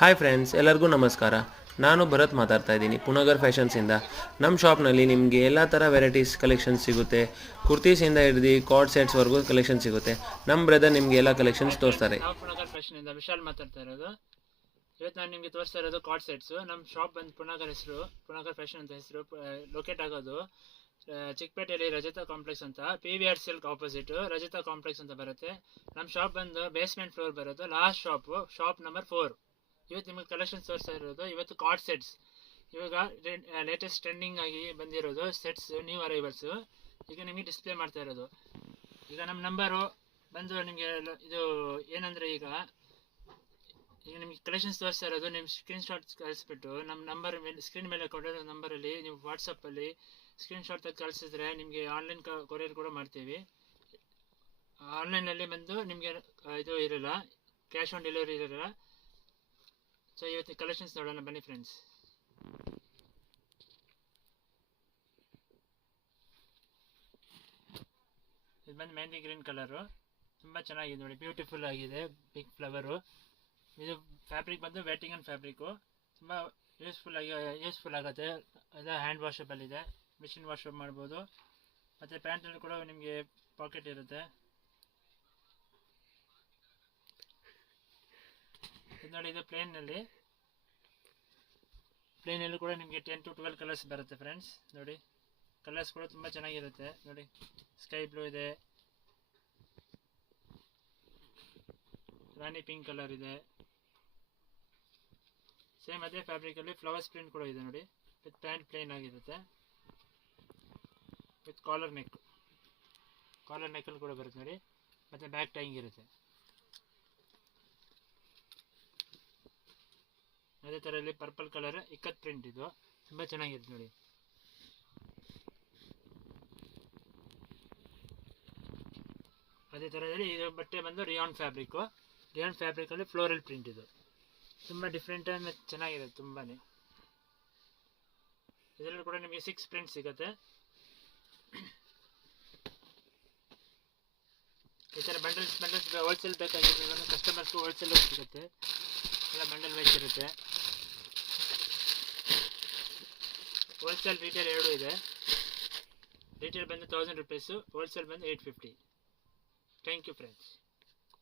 Hi friends, ಎಲ್ಲರಿಗೂ ನಮಸ್ಕಾರ. ನಾನು ಭರತ್ ಮಾತಾಡ್ತಾ ಇದ್ದೀನಿ ಪುನಗರ್ ಫ್ಯಾಷನ್ಸಿಂದ. ನಮ್ಮ ಶಾಪ್ನಲ್ಲಿ ನಿಮಗೆ ಎಲ್ಲ ಥರ ವೆರೈಟೀಸ್ ಕಲೆಕ್ಷನ್ಸ್ ಸಿಗುತ್ತೆ. ಕುರ್ತೀಸಿಂದ ಹಿಡಿದು ಕಾರ್ಡ್ ಸೆಟ್ಸ್ವರೆಗೂ ಕಲೆಕ್ಷನ್ ಸಿಗುತ್ತೆ. ನಮ್ಮ ಬ್ರದರ್ ನಿಮಗೆ ಎಲ್ಲ ಕಲೆಕ್ಷನ್ಸ್ ತೋರಿಸ್ತಾರೆ. ನಾವು ಪುನಗರ್ ಫ್ಯಾಷನಿಂದ ವಿಶಾಲ್ ಮಾತಾಡ್ತಾ ಇರೋದು. ಇವತ್ತು ನಾನು ನಿಮಗೆ ತೋರಿಸ್ತಾ ಇರೋದು ಕಾರ್ಡ್ ಸೆಟ್ಸು. ನಮ್ಮ ಶಾಪ್ ಬಂದು ಪುನಗರ್ ಹೆಸರು, ಪುನಗರ್ ಫ್ಯಾಷನ್ ಅಂತ ಹೆಸರು. ಲೊಕೇಟ್ ಆಗೋದು ಚಿಕ್ಕಪೇಟೆಯಲ್ಲಿ ರಜತಾ ಕಾಂಪ್ಲೆಕ್ಸ್ ಅಂತ, PVR silk opposite Rajata complex ಅಂತ ಬರುತ್ತೆ. ನಮ್ಮ ಶಾಪ್ ಬಂದು ಬೇಸ್ಮೆಂಟ್ ಫ್ಲೋರ್ ಬರುತ್ತೆ. Last shop number 4. ಇವತ್ತು ನಿಮಗೆ ಕಲೆಕ್ಷನ್ಸ್ ತೋರಿಸ್ತಾ ಇರೋದು ಇವತ್ತು ಕಾರ್ಡ್ ಸೆಟ್ಸ್. ಇವಾಗ ಲೇಟೆಸ್ಟ್ ಟ್ರೆಂಡಿಂಗ್ ಆಗಿ ಬಂದಿರೋದು ಸೆಟ್ಸ್, ನ್ಯೂ ಅರೈವಲ್ಸು ಈಗ ನಿಮಗೆ ಡಿಸ್ಪ್ಲೇ ಮಾಡ್ತಾ ಇರೋದು. ಈಗ ನಮ್ಮ ನಂಬರು ಬಂದು ನಿಮಗೆ ಇದು ಏನಂದರೆ ಈಗ ನಿಮಗೆ ಕಲೆಕ್ಷನ್ಸ್ ತೋರಿಸ್ತಾ ಇರೋದು. ನಿಮ್ಮ ಸ್ಕ್ರೀನ್ಶಾಟ್ ಕಳಿಸ್ಬಿಟ್ಟು ನಮ್ಮ ನಂಬರ್ ಮೇಲೆ, ಸ್ಕ್ರೀನ್ ಮೇಲೆ ಕೊಟ್ಟಿರೋ ನಂಬರಲ್ಲಿ ನೀವು ವಾಟ್ಸಪ್ಪಲ್ಲಿ ಸ್ಕ್ರೀನ್ಶಾಟ್ ತೆಗೆದು ಕಳಿಸಿದ್ರೆ ನಿಮಗೆ ಆನ್ಲೈನ್ ಕೊರಿಯರ್ ಕೂಡ ಮಾಡ್ತೀವಿ. ಆನ್ಲೈನಲ್ಲಿ ಬಂದು ನಿಮಗೆ ಇದು ಇರೋಲ್ಲ, ಕ್ಯಾಶ್ ಆನ್ ಡೆಲಿವರಿ ಇರೋಲ್ಲ. ಸೊ ಇವತ್ತು ಕಲೆಕ್ಷನ್ಸ್ ನೋಡೋಣ ಬನ್ನಿ ಫ್ರೆಂಡ್ಸ್. ಇದು ಬಂದು ಮೆಹಂದಿ ಗ್ರೀನ್ ಕಲರು, ತುಂಬ ಚೆನ್ನಾಗಿದೆ ನೋಡಿ, ಬ್ಯೂಟಿಫುಲ್ ಆಗಿದೆ. Big flower. ಇದು ಫ್ಯಾಬ್ರಿಕ್ ಬಂದು ವೆಟ್ಟಿಂಗನ್ ಫ್ಯಾಬ್ರಿಕ್ಕು, ತುಂಬ ಯೂಸ್ಫುಲ್ ಆಗುತ್ತೆ. ಅದು ಹ್ಯಾಂಡ್ ವಾಷಬಲ್ ಇದೆ, ಮಿಷಿನ್ ವಾಶ್ ಮಾಡ್ಬೋದು. ಮತ್ತು ಪ್ಯಾಂಟಲ್ಲಿ ಕೂಡ ನಿಮಗೆ ಪಾಕೆಟ್ ಇರುತ್ತೆ. ಇದು ನೋಡಿ, ಇದು ಪ್ಲೇನಲ್ಲಿ ಕೂಡ ನಿಮಗೆ 10 to 12 ಕಲರ್ಸ್ ಬರುತ್ತೆ ಫ್ರೆಂಡ್ಸ್. ನೋಡಿ, ಕಲರ್ಸ್ ಕೂಡ ತುಂಬ ಚೆನ್ನಾಗಿರುತ್ತೆ. ನೋಡಿ, ಸ್ಕೈ ಬ್ಲೂ ಇದೆ, ರಾಣಿ ಪಿಂಕ್ ಕಲರ್ ಇದೆ. ಸೇಮ್ ಅದೇ ಫ್ಯಾಬ್ರಿಕಲ್ಲಿ ಫ್ಲವರ್ಸ್ ಪ್ರಿಂಟ್ ಕೂಡ ಇದೆ ನೋಡಿ. ವಿತ್ ಪ್ಯಾಂಟ್ ಪ್ಲೇನ್ ಆಗಿರುತ್ತೆ, ವಿತ್ ಕಾಲರ್ ನೆಕ್ಕಲ್ಲಿ ಕೂಡ ಬರುತ್ತೆ ನೋಡಿ. ಮತ್ತು ಬ್ಯಾಕ್ ಟೈಯಿಂಗ್ ಇರುತ್ತೆ. ಅದೇ ಥರ ಇಲ್ಲಿ ಪರ್ಪಲ್ ಕಲರ್ ಇಕ್ಕತ್ ಪ್ರಿಂಟ್, ಇದು ತುಂಬ ಚೆನ್ನಾಗಿರುತ್ತೆ ನೋಡಿ. ಅದೇ ಥರದಲ್ಲಿ ಇದು ಬಟ್ಟೆ ಬಂದು ರಿಯಾನ್ ಫ್ಯಾಬ್ರಿಕಲ್ಲಿ ಫ್ಲೋರಲ್ ಪ್ರಿಂಟ್. ಇದು ತುಂಬ ಡಿಫ್ರೆಂಟ್ ಆಗಿ ಚೆನ್ನಾಗಿದೆ ತುಂಬಾ. ಇದರಲ್ಲಿ ಕೂಡ ನಿಮಗೆ 6 ಪ್ರಿಂಟ್ ಸಿಗುತ್ತೆ. ಈ ಥರ ಬಂಡಲ್ಸ್ ಹೋಲ್ಸೇಲ್ ಬೇಕಾಗಿರೋದು ಕಸ್ಟಮರ್ಸ್ಗೂ ಹೋಲ್ಸೇಲ್ ಸಿಗುತ್ತೆ. ಎಲ್ಲ ಬಂಡಲ್ ವೈಸ್ ಇರುತ್ತೆ. ಹೋಲ್ಸೇಲ್ ರೀಟೇಲ್ ಎರಡೂ ಇದೆ. ರೀಟೇಲ್ ಬಂದು 1000 ರೂಪೀಸು, ಹೋಲ್ಸೇಲ್ ಬಂದು 850. Thank you friends.